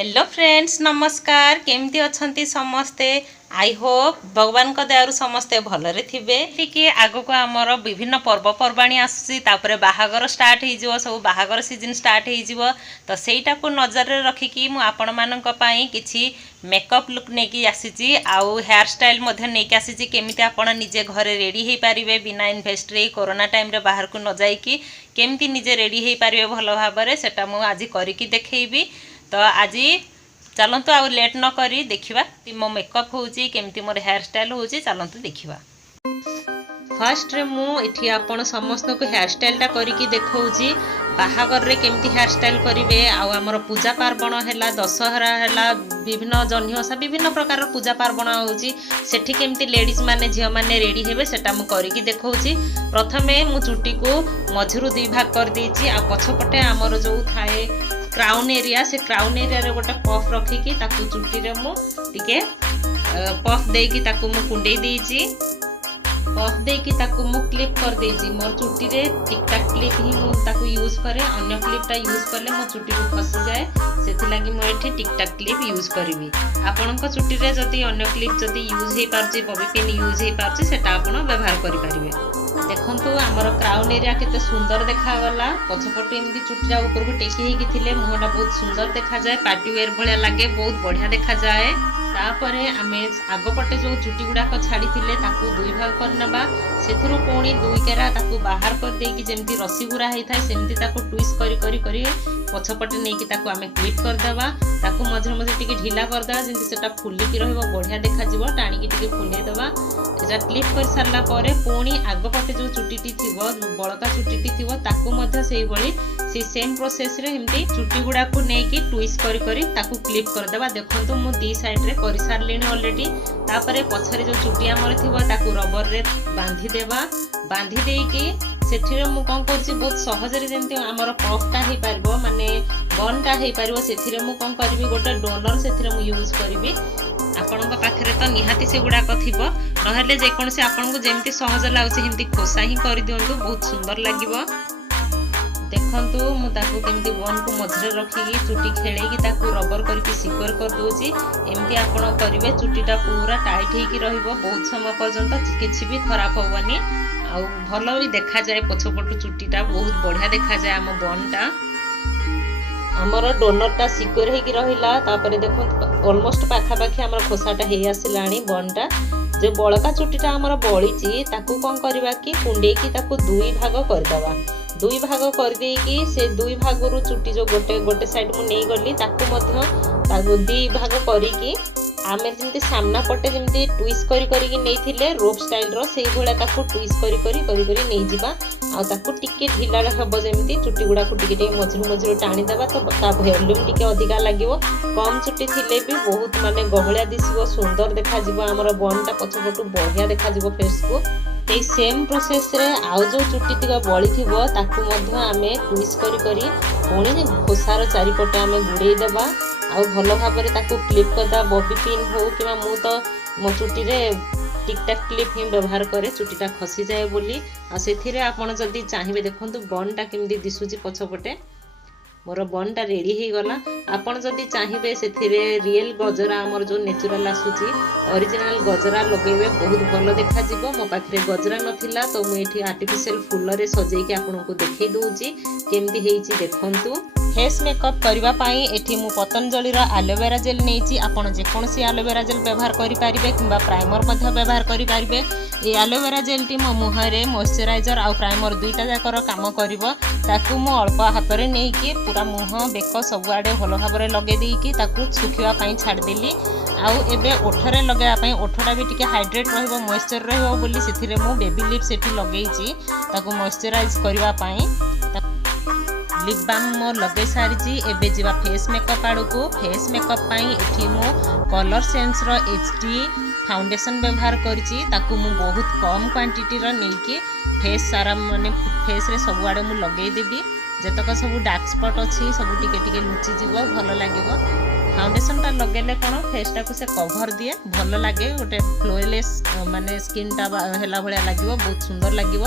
Hello friends नमस्कार केमती अच्छंती समस्ते आई होप भगवान को दयारु समस्ते भलरे थिबे टिके आगो को हमर विभिन्न पर्वपर्वाणी आसी तापरे बाहागर स्टार्ट हे जिवो सब बाहागर सीजन स्टार्ट हे जिवो तो सेटा को नजर रे रखिकी मु आपण मानक पई किछि मेकअप लुक नेकी आसीची आउ हेयर स्टाइल मध्ये नेकी आसीची केमिति आपण निजे घरे रेडी हे पारिबे बिना इन्वेस्ट रे कोरोना टाइम रे बाहर को न जाईकी केमिति निजे रेडी हे पारिबे भलो भाबरे सेटा मु आज करिकी देखैबी। तो आज चलतु आ लेट न करी देखिबा मो मेकअप होउची केमती मोर हेयर स्टाइल होउची चलतु देखिबा। फर्स्ट रे मु एठी आपण समस्त को हेयर स्टाइल ता करिकी देखौची बाहागर रे केमती हेयर स्टाइल करिवे आ हमर पूजा पार्वण हैला दशहरा हैला विभिन्न जन्हिओसा विभिन्न प्रकार पूजा पार्वण होउची सेठी केमती लेडीज माने झियो माने रेडी हेबे सेटा मु करिकी देखौची। प्रथमे मु चुट्टी को मझिरु दुई भाग कर देची आ पछपटे हमर जो थाए क्राउन एरिया से क्राउन एरिया रे गोटे पफ रखिकी ताकू चुट्टी रे मु टिके पफ देकी ताकू मु कुंडे देची पफ देकी ताकू मु क्लिप कर देची मोर चुट्टी रे टिक टाक क्लिप ही मु ताकू यूज करे अन्य क्लिपटा यूज करले मो चुट्टी को फसी जाए सेथि लागि मो एठी टिक टाक क्लिप यूज करबी। आपनक चुट्टी रे जदी अन्य क्लिप जदी यूज हे पारची बॉबी पिन यूज हे पारची सेटा आपण व्यवहार करि परिबे। देखंतु हमर क्राउन एरिया केते सुंदर देखा गला पछपटे एमदी चुट्टीरा ऊपर को टेकी हेकी थिले मुहटा बहुत सुंदर देखा जाए पार्टी वेयर भलिया लागे बहुत बढ़िया देखा जाए। तापरे आमे आगपटे जो चुट्टी गुडा को छाड़ी थिले ताकू दुई भाग करनबा सेथिरु कोणी दुई केरा ताकू बाहर कर देकी जेमती रसी गुरा हेई थाए सेमती ताकू ट्विस्ट करी करी करी पछपटे नेकी ताकू आमे क्लिप कर देबा ताकू मझे मझे टिके ढिला कर देबा जेमती सेटा फुली की रहबो बढ़िया देखा जिवो टाणी की टिके फुले देबा एजा क्लिप कर सारला परे कोणी आगपटे जो चुट्टीटी थिबो बळका चुट्टीटी थिबो ताकू मध्ये सेही बळी से सेम प्रोसेस रे हेमती चुट्टी गुडा को नेकी ट्विस्ट करी करी ताकू क्लिप कर देबा। देखंतु मु दी साइड रे करि सारलेनी ऑलरेडी तापरे पछरे जो चुट्टी हमर थिबो ताकू रबर रे बांधी देबा बांधी देकी सेठिरे मु कोन करछि बहुत सहज रे जेंती हमर पफटा हे परबो माने बनटा हे परबो सेठिरे मु कोन करबी गोटे डोनर सेठिरे मु यूज करबी। आपनका पाखरे तो निहाती से गुडा को थिबो नहले जे कोन से आपन को जेमती सहज लागछि हेमती खोसा ही करि दियंतु बहुत सुंदर लागिबो। देखंतु मु ताकू केमती बन को मझरे रखिकी चुट्टी खेलेकी ताकू रबर करके सिक्योर कर दोची एमती आपण करिवे चुट्टीटा पूरा टाइट हेकी रहइबो बहुत समय पर्यंत किछि भी खराब होबनी आ भलो भी देखा जाए पछपटु चुट्टीटा बहुत बढ़िया देखा जाए हम बनटा हमर डोनरटा सिक्योर हेकी रहिला। तापरे देखो ऑलमोस्ट पाखा पाखी हमर खोसाटा हे आसिलाणी बनटा जो बळका चुट्टीटा हमर बळीची ताकू कोन करबा कि कुंडेकी ताकू दुई भाग कर दबा दुई भाग कर देकी से दुई भागरु चुट्टी जो गोटे गोटे साइड मु नै गली ताकू मध्य ताकू दी भाग करिकी आमे जेमती सामना पटे जेमती ट्विस्ट करी करी कि नैथिले रोप स्टाइल रो सेही भला ताकू ट्विस्ट करी करी करी करी नै जिबा आ ताकू टिके ढिला रहबो जेमती चुट्टी गुडा को टिके टिके मझिरु मझिरु टाणी देबा तो ता वॉल्यूम टिके अधिका लागिवो कम चुट्टी थिले भी बहुत माने गहळिया दिसिबो सुंदर देखा जिवो हमर बनटा पछपटु बढ़िया देखा जिवो फेस को। ए सेम प्रोसेस रे आउ जो चुट्टी तिका बळी थिबो ताकू मध्य आमे ट्विस्ट करी करी पुणी खोसार चारिपटे आमे गुडे देबा आउ भलो भाबरे ताकू क्लिप करदा बॉबी पिन हो किबा मु तो मो चुट्टी रे टिक टाक क्लिप ही व्यवहार करे चुट्टीटा खसी जाए बोली आ सेथिरे आपण जदी चाहिबे देखंतु बनटा केमदी दिसुची पछपटे मोर बनटा रेडी हे गला। आपण जदी चाहिबे सेथिरे रियल गजरा हमर जो नेचुरल आसुची ओरिजिनल गजरा लगेबे बहुत भलो देखा जिवो मो पाखरे गजरा नथिला तो मु एठी आर्टिफिशियल फूल रे सजेई के आपण को देखै दोउची केमदी हेइची देखंतु। फेस मेकअप करबा पाई एठी मु पतंजलि रा एलोवेरा जेल नेइची आपण जे कोनसी एलोवेरा जेल व्यवहार करि पारिबे किबा प्राइमर मध्ये व्यवहार करि पारिबे। ए एलोवेरा जेल टी मो मुहरे मॉइस्चराइजर आ प्राइमर दुईटा जाकर काम करिवो ताकू मु अल्प हाथ रे नेइकी पूरा मुह बेक सब आडे भलो भाबरे लगे देकी ताकू सुखिवा पाई छाड़ देली आउ एबे ओठरे लगाया पाई ओठडा भी टिके हाइड्रेट रहबो मॉइस्चर रहबो बोली सेथिरे मु बेबी लिप्स एठी लगेइची ताकू मॉइस्चराइज करबा पाई लिप बाम मोर लगे सारी एबे जीवा फेस मेकअप आड़ को फेस मेकअप पाई एठी मो कलर सेंस रो एचडी फाउंडेशन व्यवहार करची ताकू मु बहुत कम क्वांटिटी रो नेकी फेस सारा माने फेस रे सब आडे मु लगे देबी जतक सब डार्क स्पॉट अछि सब टिके टिके लुचि जीवो भलो लागिवो फाउंडेशनटा लगेले कौन फेसटा को से कभर दिए भल लगे गोटे फ्लोलेस माने स्किनटा है भाया लगे बहुत सुंदर लगे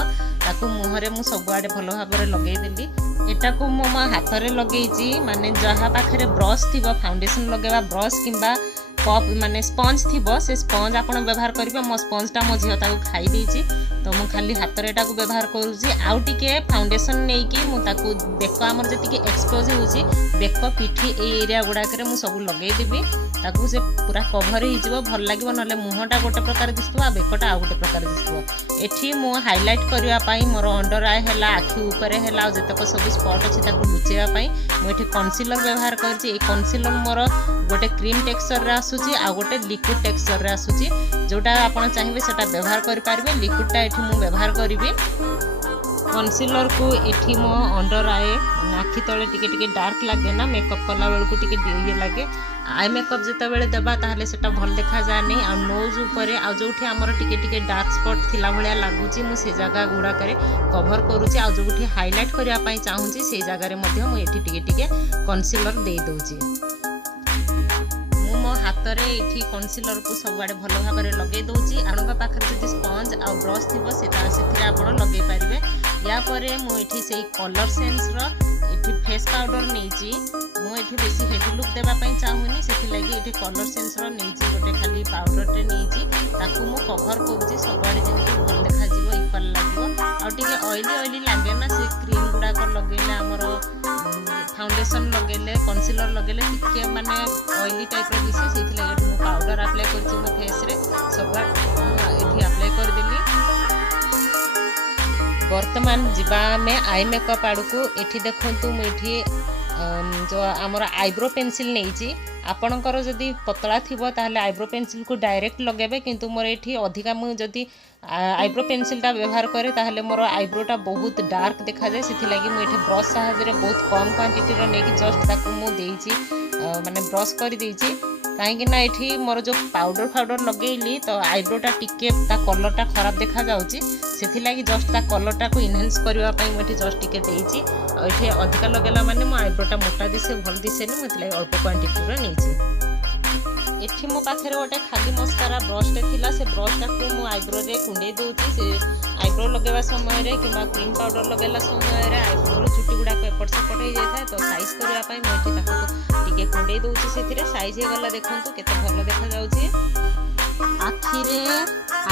ताकू मुहरे मु सबुआडे भल भाव लगेदेली एटा को मो हाथ में लगे माने जहाँ पाखे ब्रश थी फाउंडेशन लगेवा ब्रश किंबा कप माने स्पंज थी से स्पंज आप व्यवहार करेंगे मो स्पंजटा मो झील खाई देती तो मुझे खाली हाथ में एटा व्यवहार करुँची आउ टे फाउंडेशन नहीं कि मुझे बेक आमर जी एक्सपोज हो बेक पिठी एरिया गुड़ाक सब लगेदेवी ताकू से पूरा कभर हो भल लगे ना मुहटा गोटे प्रकार दिशा बेकटा आउ गोटे प्रकार दिशा एठी मु हाइलाइट करने मोर अंडर आई है आखि उपरे है जितक सब स्पट अच्छी लुचेवाई मुझे कनसिलर व्यवहार कर कनसिलर मोर गोटे क्रीम टेक्सचर आसूची आ गोटे लिक्विड टेक्सचर आसूची जोटा आप चाहिए सेटा व्यवहार करेंगे लिक्विडटा एठी मु व्यवहार करी कनसिलर को एठी मो अंडर आए आखि तले टिके टिके डार्क लगे ना मेकअप कला बेल को टिके ये लगे आई मेकअप जिते बड़े देबा ताहले सेटा भल देखा जाए नहीं आ नोज ऊपर आ जोठी हमर टिके टिके डार्क स्पॉट थिला भलिया लागुची मु से जगह गुडा करे कवर करूची आ जोठी हाइलाइट करिया पई चाहूची से जगह रे मध्ये मु एठी टिके टिके कनसिलर दे दोची मो हाथ में ये कनसिलर को सबुआडे भल भाव में लगे दूसरी आपंक पाखे जो स्पंज आ ब्रश थी से आप लगे पारे यापर मुझे से कलर सेन्स रे फेस पाउडर नहीं मुझे बेसी हेवी लुक देवाई चाहूनी से लगी ये कलर सेन्स नहीं गोटे खाली पाउडरटे नहीं मु कभर करुँची सबुआडे जमी भल देखा इक्वाल लगे आगे ऑयली लगे ना से क्रीम गुड़ाक लगे आमर फाउंडेशन लगेले कनसिलर लगेले टिके माने ऑयली टाइप रो दिसे सेथि लागि मु पाउडर अप्लाई करछि मो फेस रे सब एठी अप्लाई कर देली वर्तमान जीवा में आई मेकअप आड़ को एठी देखंतु मु एठी जो आमर आईब्रो पेंसिल नहीं आपणकर जदि पतला थिबो ताहले आईब्रो पेंसिल को डायरेक्ट लगेबे किंतु मोर एठी अधिका मु जदि आईब्रो पेंसिलटा व्यवहार करे ताहले मोर आईब्रोटा बहुत डार्क देखा जाए से लगी मुझे ब्रश साहाଯ୍ୟରେ बहुत कम क्वांटिटी रो नहीं जस्ट ताकू मु देइची माने ब्रश कर देइची कहीं ना ये मोर जो पाउडर फाउडर लगेली तो आईब्रोटा टिके ता कलरटा खराब देखा जाउची से लगी जस्ट ता कलरटा को इनहेंस करने मुझे जस्ट टिके देइची ये अधिका लगेला माने मो आईब्रोटा मोटा दिसे भल दिसेनी मुझे अल्प क्वांटिटी रो नहीं एठी मो पाखे गोटे खाली मस्कारा ब्रशटे थिला से ब्रशटा को मो आईब्रो रे कुंडे दूची से आईब्रो लगेवा समय रे किंबा क्रीम पाउडर लगेला समय रे आईब्रो चुटी गुडा को एपट सेपट हो जाए तो साइज करबा पई मो एठी ताको टिके कुंडे दूची सेथिरे साइज हे गला देखंतु केते भलो देखा जाउची आखि रे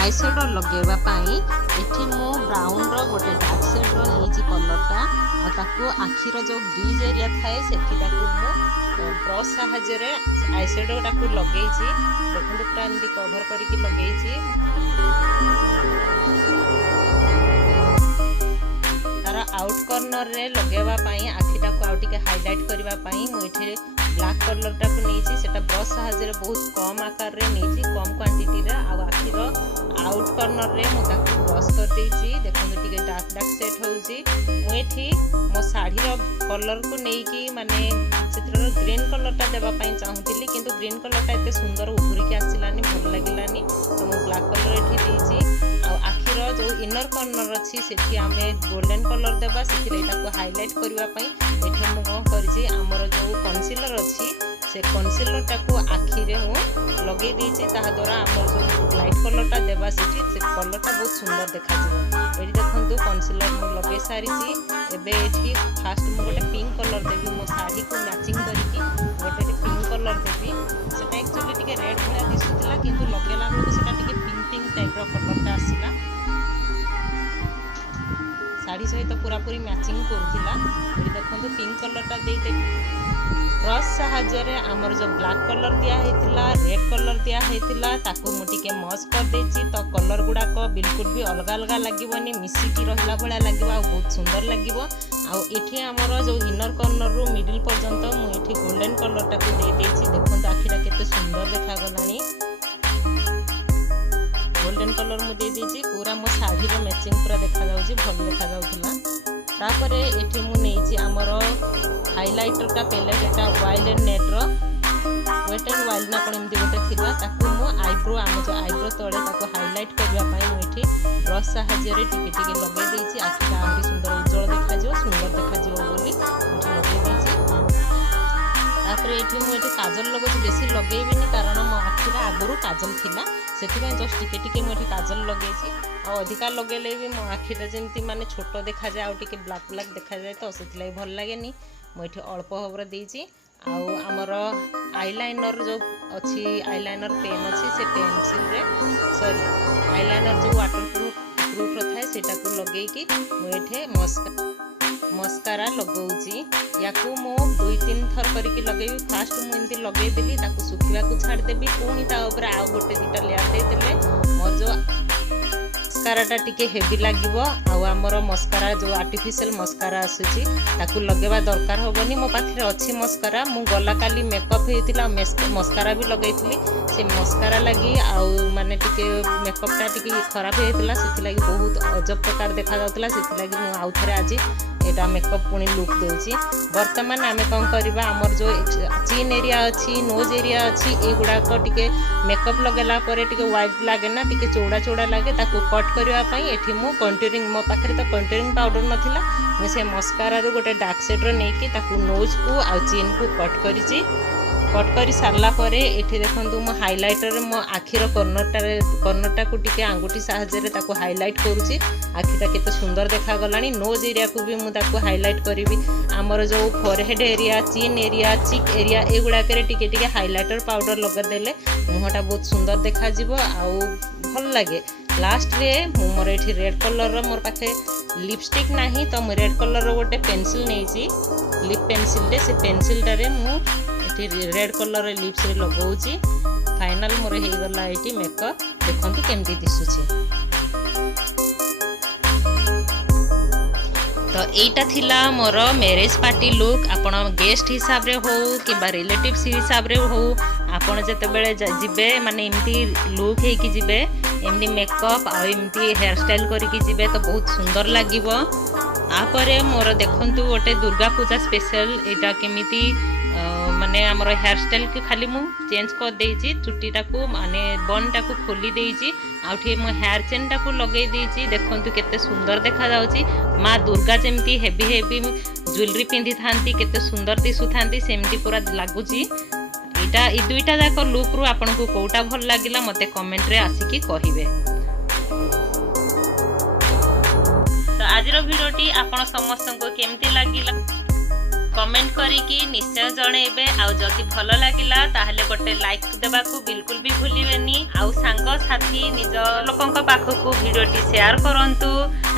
आई शेडो लगेवा पई एठी मो ब्राउन रो गोटे डार्क शेड रो नीची कलरटा आ ताको आखि रो जो ग्रीज एरिया थाए सेठी ताको मो ब्रश साहाଯ୍ୟରେ आई शेडोटा को लगे देखते पूरा एमती कभर करके लगे तार आउट कर्नर रे लगेवाई आखिटा को आउटे हाइलाइट करने मुझे ब्लैक कलरटा को नहीं से ब्रश साहाଯ୍ୟରେ बहुत कम आकार रे नहीं कम क्वांटिटी रे आखिर आउट कर्नर रे मुझे ब्रश कर देइछि देखंतु टिके डार्क डार्क सेट होउछि मुएठी मो साड़ी कलर को नहीं माने ग्रीन कलरटा देवाई चाहूली किंतु ग्रीन कलरटा एत सुंदर उभरिकी आसलानी भल लगे तो मुझे ब्लैक कलर ये आखिर जो इनर कर्नर अच्छी से आम गोल्डन कलर देवा से हाइलाइट करने ये मुझे कौन आमर जो कनसिलर अच्छी से कनसिलरटा को आखिरे मु लगे देइछि द्वारा आमर जो लाइट कलरटा देवा से कलरटा बहुत सुंदर देखा ये देखो कनसिलर मु लगे सारी एबे एठी फास्ट मु गोटे पिंक कलर देवी मो साड़ी को मैचिंग करके गोटे पिंक कलर देवी सेटा एक्चुअली टिके रेड भलिया दिसुतला किंतु लगेला बेलू सेटा टिके पिंक पिंक टाइप रो कलरटा आसीला साड़ी सहित पूरा पूरी मैचिंग करूला ये देखो पिंक कलरटा दे देवी ब्रश साहाଯ୍ୟରେ आमर जो ब्लैक कलर दिया होता रेड कलर दिया होता ताकू मुझे मस कर देछि तो कलर गुड़ाक बिल्कुल भी अलग अलग लगे मिसिकी रहा भाया लगे बहुत सुंदर लगे आठी आमर जो इनर कर्नर रु मिडिल पर्यंत मुझे गोल्डन कलरटा को दे देछि देखो आखिरा केते सुंदर देखागलानी गोल्डन कलर मुझे देछि पूरा मो शाढ़ी मैचिंग पूरा देखा जाउछि भल देखा जाउथला तापर एठी मु नेछि आमर हाइलाइटरटा पैलेट एटा वाइल्ड एंड नेट रो वेट एंड वाइल्ड ना कोन एमती गोटे थिला ताकू मु आईब्रो आम जो आईब्रो तळे ताकू हाइलाइट करबा पई मु एठी ब्रश साहाଯ୍ୟରେ टिके टिके लगे देछि आखिटा आहुरी सुंदर उज्जवल देखा जो सुंदर देखा जो बोली मुझे लगे देछि तापर ये मुझे काजल लगुच बेसी लगेबी कारण मो आखिर आगुरी काजल थिला से जस्ट टिके टिके मुझे काजल लगे अधिका लगेले भी मो आखिर जमी माने छोट देखा जाए आउ टिके ब्लैक ब्लैक देखा जाए तो से भल लगे मुझे अल्प भाव देती आमर आईलाइनर जो अच्छी आईलाइनर पेन अच्छी से पेनसिल रे सॉरी आईलाइनर जो वाटर प्रूफ थाए सेटा को लगे कि मुझे मस्कारा लगाऊँगी या मु 2-3 थर करके लगेबी फास्ट मुझे लगेदेली सुखा को छाड़देवी पुणी ताऊपर आउ गोटे 2टा लेयर देदेले मोर जो मस्काराटा टिके हेवी लगे आमर मस्कारा जो आर्टिफिशियल मस्कारा आसूची ताकू लगेवा दरकार हेनी मो पाखे अच्छी मस्कारा मु गला काली मेकअप होता मस्कारा भी लगे से मस्कारा लगी आउ माने टिके मेकअपटा टिके खराब होता से बहुत अजब प्रकार देखा जाता से आउ थे आज एटा मेकअप पुणी लुक दूची बर्तमान आम कौन करवा आमर जो चिन एरिया अच्छी नोज एरिया अच्छी युड़ाक टिके मेकअप लगेला व्हाइट लगे ना टिके चौड़ा चौड़ा लगे ताकू कट करने एठी मु कंटूरिंग मो पाखे तो कंटूरिंग पाउडर नाला मुझे मस्कारा गोटे डार्क सेडर नहीं ताकू नोज को आ चिन को कट कर सारा पर ये देखो मो हाइलाइटर मो आखिर कर्नरटा को टिके आंगुठी साहाय्य हाइलाइट करुच्ची आखिटा केते सुंदर देखा गलानी नोज एरिया को भी मुझे हाइलाइट करी आमर जो फोरहेड एरिया चिन एरिया चिक एरिया युड़ाक टिके टिके हाइलाइटर पाउडर लगेदेले मुहटा बहुत सुंदर देखा आउ भल लगे लास्ट रे मोर ये रेड कलर मोर पाखे लिपस्टिक नहीं तो मुझे रेड कलर गोटे पेनसिल नहीं लिप पेनसिल से पेनसिलटारे मुझे रेड कलर लिप्स रे लगाऊँगी फाइनल मोर हो गला ये मेकअप देखते केमती दिशुची तो यहीटा थिला मोर मैरेज पार्टी लुक आपण गेस्ट हिसाब रे हो कि रिलेटिव्स हिसाब रे हो आपण जेतेबेले जिबे माने एमती लुक हे कि जिबे एमती मेकअप आ एमती हेयर स्टाइल करके जिबे तो बहुत सुंदर लागिबो आपर मोर देखंतु गोटे दुर्गा पूजा स्पेशल एटा केमिति माने आमर हेयर स्टाइल को खाली मु चेंज कर देइची चुट्टीटा को माने बनटा को खोली देइची आउठी मो हेयर चेन टा को लगे देइची देखंतु केते सुंदर देखा जाउची माँ दुर्गा जेमती हेवी हेवी ज्वेलरी पिंधि थांती केते सुंदर दिसु थांती सेमती पूरा लागुची एटा ई दुईटा जाक लुक रु आपन को कोटा भल लागिला मते कमेंट रे आसी की कहिबे तो आजिरो भिडियोटी आपण समस्त को केमती लागिला कमेंट करिकी निश्चय जणेबे आउ जदि भल लागिला ताहले गोटे लाइक देबाकू बिल्कुल भी भूलिबेनी आउ सांग साथी निज लोकंक पाखकू भिडियोटी शेयर करंतु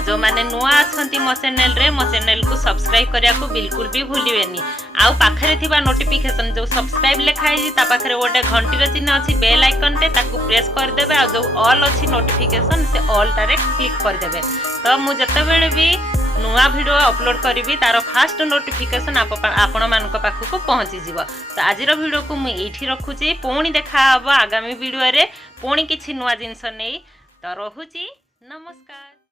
जो माने नुआ अछंती मो चैनल को सब्सक्राइब करिया को बिल्कुल भी भूलिबेनी आउ पाखरे थिबा नोटिफिकेशन जो सब्सक्राइब लिखाई ता पाखरे गोटे घंटीर चिन्ह अछि बेल आइकन टे ताकू प्रेस कर देबे आ जो ऑल अछि नोटिफिकेशन से ऑल टारे क्लिक कर देबे तो मु जते बेले भी नुआ वीडियो अपलोड करी तार फास्ट नोटिफिकेशन आपण मानक पाखक पहुँची जीव तो आज वीडियो को मुझे रखुची पुणी देखा आगामी वीडियो रे पुणी किछि नुआ जिनस नहीं तो रहुची नमस्कार।